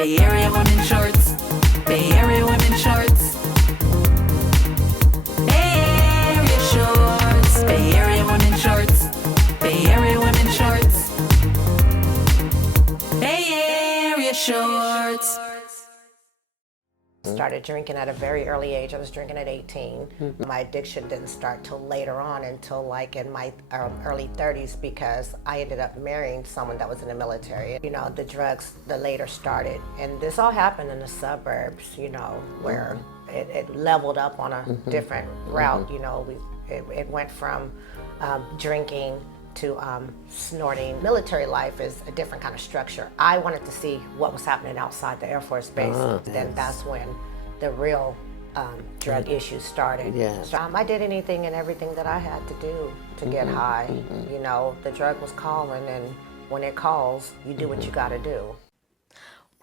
Bay Area women shorts. Bay Area women shorts. Bay Area shorts. Bay Area women shorts. Bay Area women shorts. Bay Area shorts. Started drinking at a very early age. I was drinking at 18. My addiction didn't start till later on, until like in my early 30s, because I ended up marrying someone that was in the military. You know, the drugs, the later started. And this all happened in the suburbs, you know, where it leveled up on a different route. You know, it went from drinking to snorting. Military life is a different kind of structure. I wanted to see what was happening outside the Air Force Base. Then that's when the real drug issues started. So, I did anything and everything that I had to do to get high. You know, the drug was calling, and when it calls, you do what you gotta do.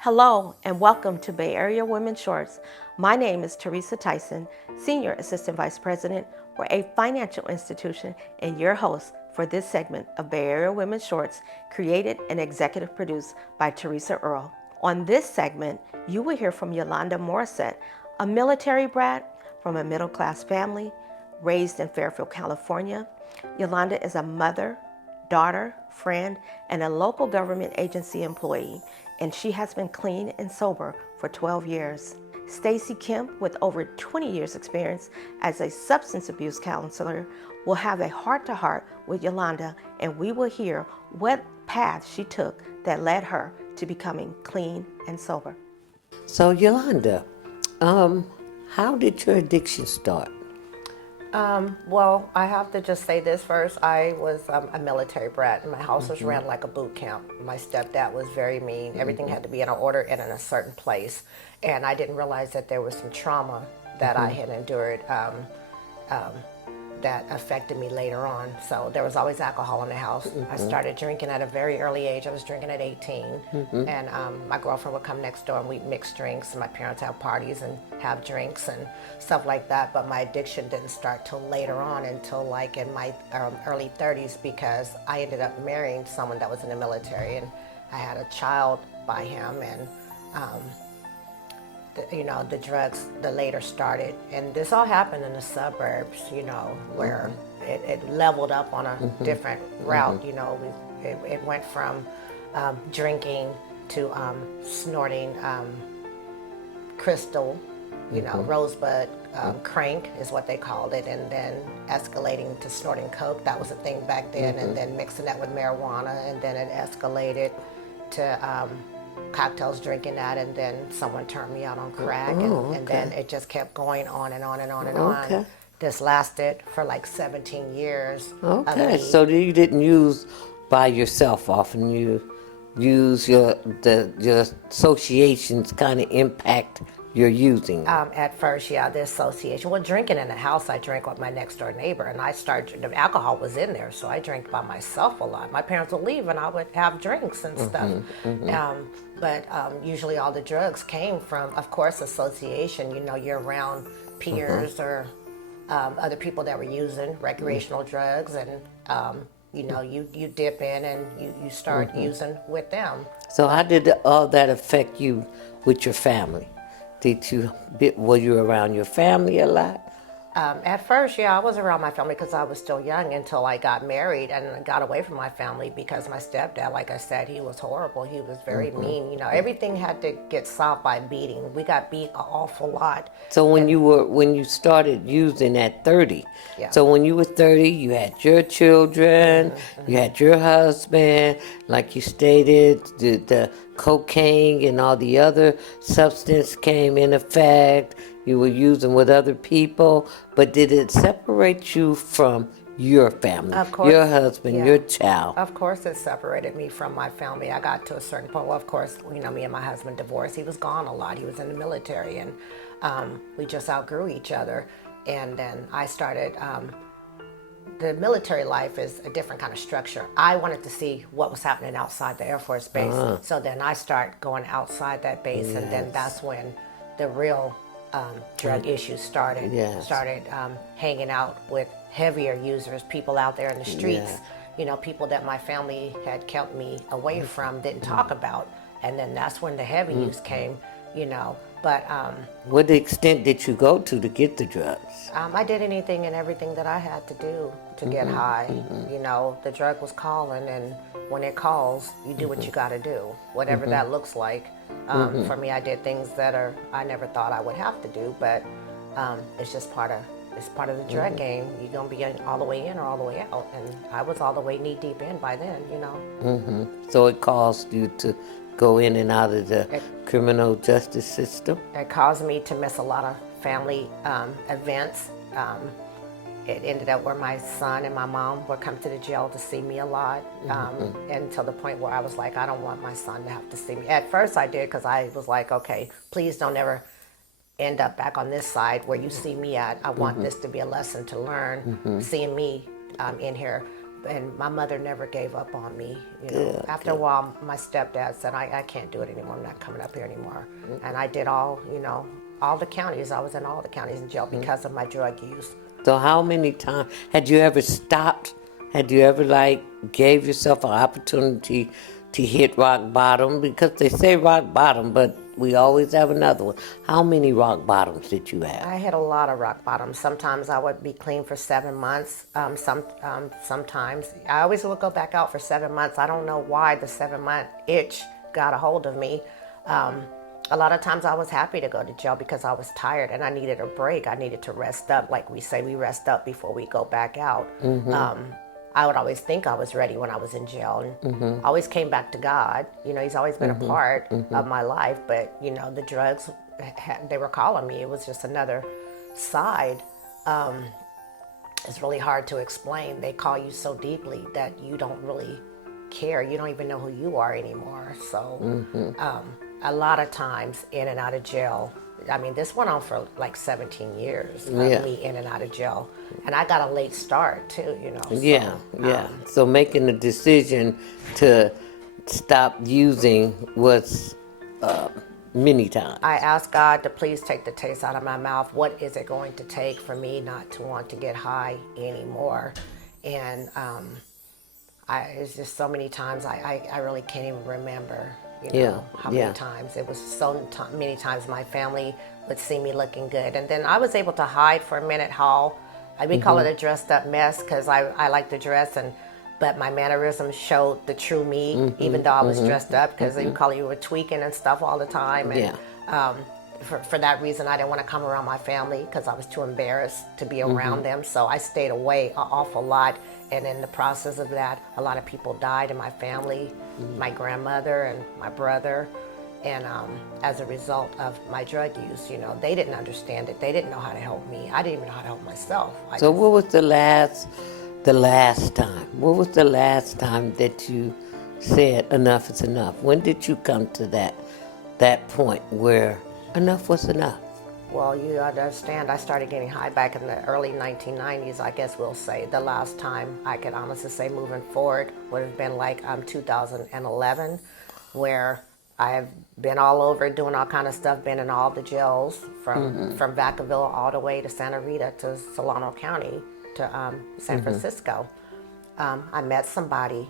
Hello and welcome to Bay Area Women Shorts. My name is Teresa Tyson, Senior Assistant Vice President for a financial institution and your host for this segment of Bay Area Women Shorts, created and executive produced by Teresa Earle. On this segment, you will hear from Yolanda M, a military brat from a middle-class family raised in Fairfield, California. Yolanda is a mother, daughter, friend, and a local government agency employee, and she has been clean and sober for 12 years. Stacy Kemp, with over 20 years experience as a substance abuse counselor, will have a heart-to-heart with Yolanda, and we will hear what path she took that led her to becoming clean and sober. So Yolanda, how did your addiction start? Well, I have to just say this first. I was a military brat, and my house was ran like a boot camp. My stepdad was very mean. Everything had to be in order and in a certain place. And I didn't realize that there was some trauma that I had endured that affected me later on. So there was always alcohol in the house. I started drinking at a very early age. I was drinking at 18. And my girlfriend would come next door and we'd mix drinks, and my parents have parties and have drinks and stuff like that. But my addiction didn't start till later on, until like in my early 30s, because I ended up marrying someone that was in the military, and I had a child by him. And you know, the drugs, the later started. And this all happened in the suburbs, you know, where it leveled up on a different route. You know, it went from drinking to snorting crystal, you know, rosebud, crank is what they called it, and then escalating to snorting coke. That was a thing back then. And then mixing that with marijuana, and then it escalated to cocktails, drinking that, and then someone turned me out on crack, and then it just kept going on and on and on and on. This lasted for like 17 years. So you didn't use by yourself often. You use your associations kind of impact your using. At first, yeah, the association. Well, drinking in the house, I drank with my next door neighbor, and the alcohol was in there, so I drank by myself a lot. My parents would leave, and I would have drinks and stuff. But usually all the drugs came from, of course, association. You know, you're around peers or other people that were using recreational drugs, and you know, you dip in and you start using with them. So how did all that affect you with your family? Were you around your family a lot? At first, yeah, I was around my family because I was still young, until I got married and got away from my family, because my stepdad, like I said, he was horrible. He was very mean. You know, everything had to get solved by beating. We got beat an awful lot. So when you started using at 30, so when you were 30, you had your children, you had your husband, like you stated, the cocaine and all the other substance came in effect. You were using with other people, but did it separate you from your family, of course, your husband, your child? Of course it separated me from my family. I got to a certain point. Well, of course, you know, me and my husband divorced. He was gone a lot. He was in the military, and we just outgrew each other. And then I started, the military life is a different kind of structure. I wanted to see what was happening outside the Air Force Base. So then I started going outside that base, and then that's when the real drug issues started. Started hanging out with heavier users, people out there in the streets, you know, people that my family had kept me away from, didn't talk about and then that's when the heavy use came, But What extent did you go to get the drugs? I did anything and everything that I had to do to get high. The drug was calling, and when it calls, you do what you got to do, whatever that looks like. For me, I did things that I never thought I would have to do, but it's just part of the drug game. You're gonna be all the way in or all the way out, and I was all the way knee deep in by then. So it caused you to go in and out of the criminal justice system? It caused me to miss a lot of family events. It ended up where my son and my mom would come to the jail to see me a lot, until the point where I was like, I don't want my son to have to see me. At first I did, because I was like, okay, please don't ever end up back on this side where you see me at. I want this to be a lesson to learn, seeing me in here. And my mother never gave up on me. After a while, my stepdad said, I can't do it anymore. I'm not coming up here anymore. And I did all the counties. I was in all the counties in jail because of my drug use. So how many times, had you ever stopped? Had you ever gave yourself an opportunity to hit rock bottom? Because they say rock bottom, but we always have another one. How many rock bottoms did you have? I had a lot of rock bottoms. Sometimes I would be clean for 7 months. Sometimes I always would go back out for 7 months. I don't know why the 7-month itch got a hold of me. A lot of times I was happy to go to jail because I was tired and I needed a break. I needed to rest up. Like we say, we rest up before we go back out. I would always think I was ready when I was in jail, and I always came back to God. He's always been a part of my life, but the drugs, they were calling me. It was just another side. It's really hard to explain. They call you so deeply that you don't really care. You don't even know who you are anymore. So a lot of times in and out of jail. I mean, this went on for like 17 years of me in and out of jail. And I got a late start too, So, So making the decision to stop using was many times. I asked God to please take the taste out of my mouth. What is it going to take for me not to want to get high anymore? And it's just so many times I really can't even remember. How many times. It was so many times my family would see me looking good. And then I was able to hide for a minute how, we call it a dressed up mess because I like to dress, but my mannerisms showed the true me, even though I was dressed up, because they would call you were tweaking and stuff all the time. And for that reason, I didn't want to come around my family because I was too embarrassed to be around them. So I stayed away an awful lot. And in the process of that, a lot of people died in my family, my grandmother and my brother. And as a result of my drug use, they didn't understand it. They didn't know how to help me. I didn't even know how to help myself. What was the last time? What was the last time that you said enough is enough? When did you come to that point where enough was enough? Well, you understand, I started getting high back in the early 1990s, I guess we'll say. The last time I could honestly say moving forward would have been like 2011, where I've been all over doing all kind of stuff, been in all the jails from Vacaville all the way to Santa Rita to Solano County to San Francisco. I met somebody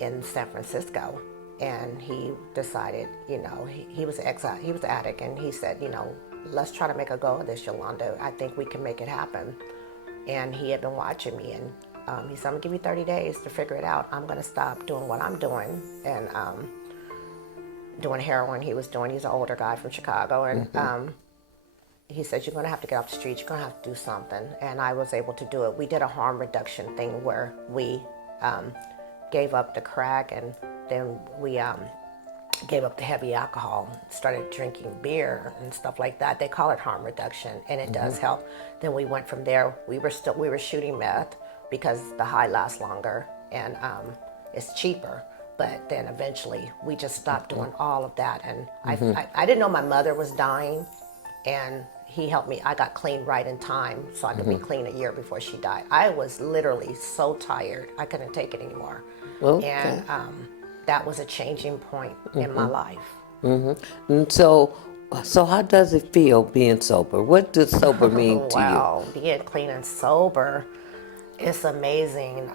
in San Francisco. And he decided, he was he was an addict, and he said, let's try to make a go of this, Yolanda. I think we can make it happen. And he had been watching me, and he said, I'm gonna give you 30 days to figure it out. I'm gonna stop doing what I'm doing, and doing heroin. He's an older guy from Chicago, and he said, you're gonna have to get off the streets. You're gonna have to do something. And I was able to do it. We did a harm reduction thing where we gave up the crack, and then we gave up the heavy alcohol, started drinking beer and stuff like that. They call it harm reduction, and it does help. Then we went from there. We were shooting meth because the high lasts longer and it's cheaper. But then eventually we just stopped doing all of that. And I didn't know my mother was dying, and he helped me. I got clean right in time so I could be clean a year before she died. I was literally so tired. I couldn't take it anymore. Okay. And that was a changing point in my life. And so how does it feel being sober? What does sober mean to you? Wow, being clean and sober, it's amazing.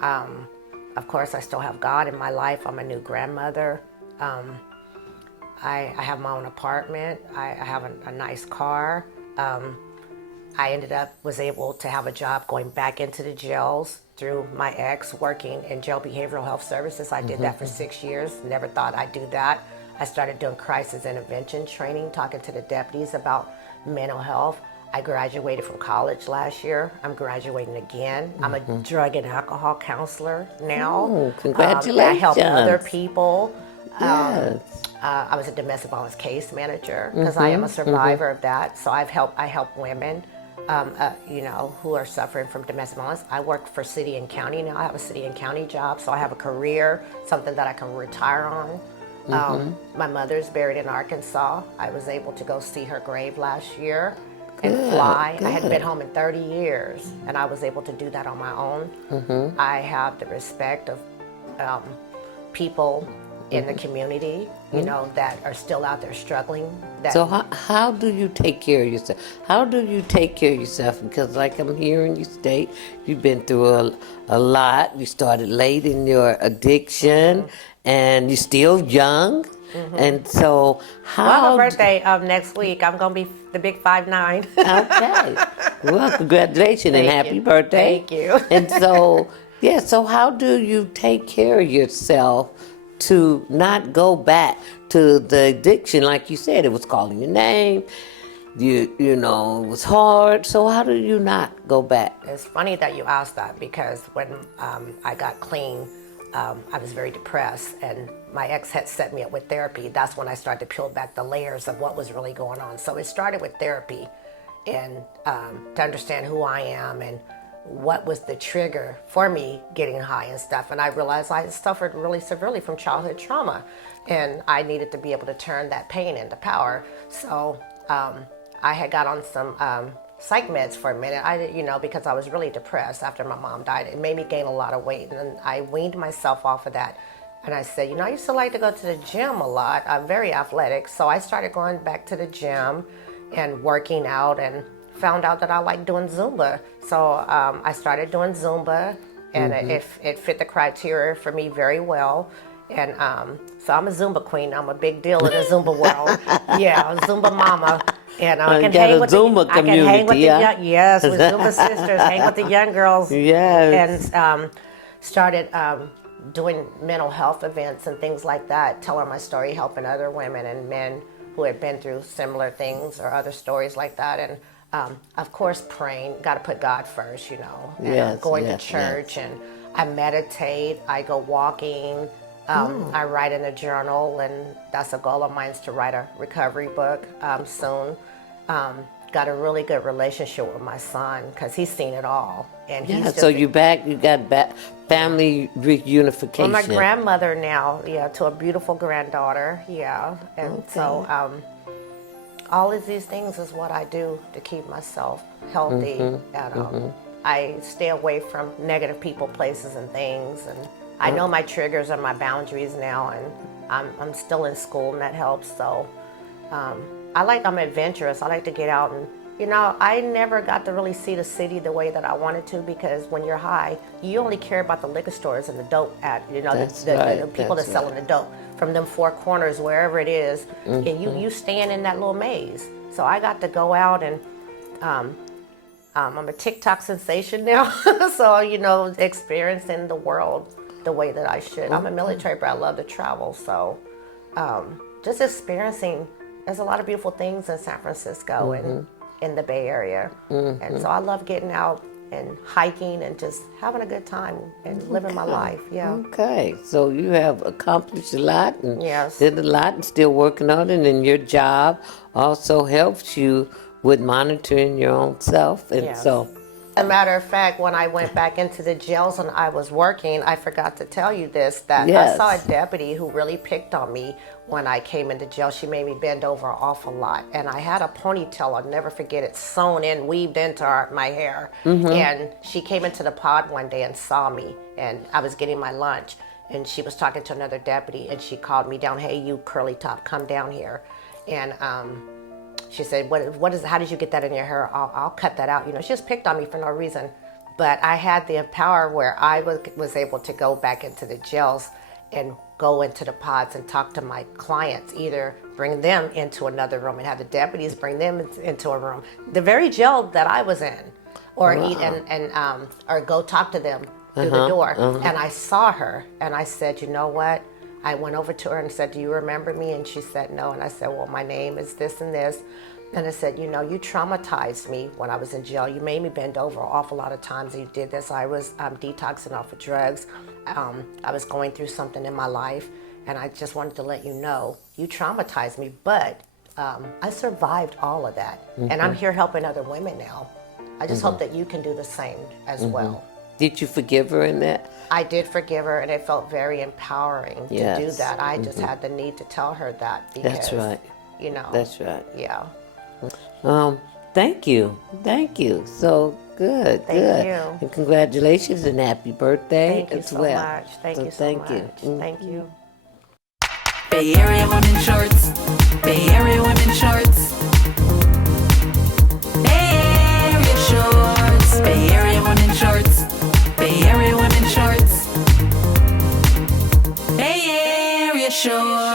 Of course, I still have God in my life. I'm a new grandmother. I have my own apartment. I have a nice car. I was able to have a job going back into the jails through my ex working in jail behavioral health services. I did that for 6 years. Never thought I'd do that. I started doing crisis intervention training, talking to the deputies about mental health. I graduated from college last year. I'm graduating again. I'm a drug and alcohol counselor now. Oh, congratulations. I help other people. Yes. I was a domestic violence case manager because I am a survivor of that. So I help women, who are suffering from domestic violence. I work for city and county now. I have a city and county job, so I have a career, something that I can retire on. My mother's buried in Arkansas. I was able to go see her grave last year and fly. I hadn't been home in 30 years, and I was able to do that on my own. I have the respect of people in the community, that are still out there struggling. So how do you take care of yourself? How do you take care of yourself? Because like I'm hearing you state, you've been through a lot. You started late in your addiction, and you're still young. And so Well, my birthday next week. I'm going to be the big 5'9". Okay. Well, congratulations and Thank happy you. birthday. Thank you. And so, so how do you take care of yourself to not go back to the addiction? Like you said, it was calling your name. It was hard. So how do you not go back? It's funny that you asked that because when I got clean, I was very depressed, and my ex had set me up with therapy. That's when I started to peel back the layers of what was really going on. So it started with therapy, and to understand who I am and what was the trigger for me getting high and stuff. And I realized I suffered really severely from childhood trauma, and I needed to be able to turn that pain into power. So I had got on some psych meds for a minute, because I was really depressed after my mom died. It made me gain a lot of weight, and then I weaned myself off of that. And I said, I used to like to go to the gym a lot. I'm very athletic, so I started going back to the gym and working out, and found out that I like doing Zumba. So I started doing Zumba, and it fit the criteria for me very well. And so I'm a Zumba queen. I'm a big deal in the Zumba world. Yeah, Zumba mama. And I can hang with Zumba community, I can hang with yeah? the young, yes, with Zumba sisters, hang with the young girls. Yes. And started doing mental health events and things like that, telling my story, helping other women and men who had been through similar things or other stories like that. And of course, praying, got to put God first, and going to church, and I meditate, I go walking, I write in a journal, and that's a goal of mine, is to write a recovery book soon. Got a really good relationship with my son because he's seen it all. And he's just so you got back family reunification. Well, my grandmother now, to a beautiful granddaughter, and so all of these things is what I do to keep myself healthy. And I stay away from negative people, places, and things. And I know my triggers and my boundaries now, and I'm still in school, and that helps. So I'm adventurous. I like to get out, and I never got to really see the city the way that I wanted to, because when you're high, you only care about the liquor stores and the dope the people that's selling the dope from them four corners, wherever it is, and you stand in that little maze. So I got to go out, and I'm a TikTok sensation now, so experiencing the world the way that I should. I'm a military, but I love to travel, so just experiencing. There's a lot of beautiful things in San Francisco and in the Bay Area, and so I love getting out and hiking and just having a good time and living my life. Okay, so you have accomplished a lot and Yes. did a lot and still working on it, and your job also helps you with monitoring your own self, and Yes. so. As a matter of fact, when I went back into the jails and I was working, I forgot to tell you this, that I saw a deputy who really picked on me when I came into jail. She made me bend over an awful lot. And I had a ponytail, I'll never forget it, sewn in, weaved into my hair. And she came into the pod one day and saw me, and I was getting my lunch. And she was talking to another deputy, and she called me down, "Hey, you curly top, come down here." And she said, "What is? How did you get that in your hair? I'll cut that out." She just picked on me for no reason. But I had the power where I was able to go back into the jails and go into the pods and talk to my clients, either bring them into another room and have the deputies bring them into a room, the very jail that I was in, or eat or go talk to them through the door. And I saw her, and I said, you know what? I went over to her and said, do you remember me? And she said, no. And I said, well, my name is this and this. And I said, you know, you traumatized me when I was in jail. You made me bend over an awful lot of times. You did this. I was detoxing off of drugs. I was going through something in my life. And I just wanted to let you know, you traumatized me. But I survived all of that. And I'm here helping other women now. I just hope that you can do the same as well. Did you forgive her in that? I did forgive her, and it felt very empowering to do Yes. that. I just had the need to tell her that because, That's right. you know. That's right. Yeah. Thank you. Thank you. So good. Thank good. you. And congratulations and happy birthday Thank you as so well. much. Thank you so thank much. you. Thank you. Bay Area women shorts. Bay Area women shorts. Bay Area shorts. Bay Area women shorts. Bay Area women shorts. Bay Area shorts.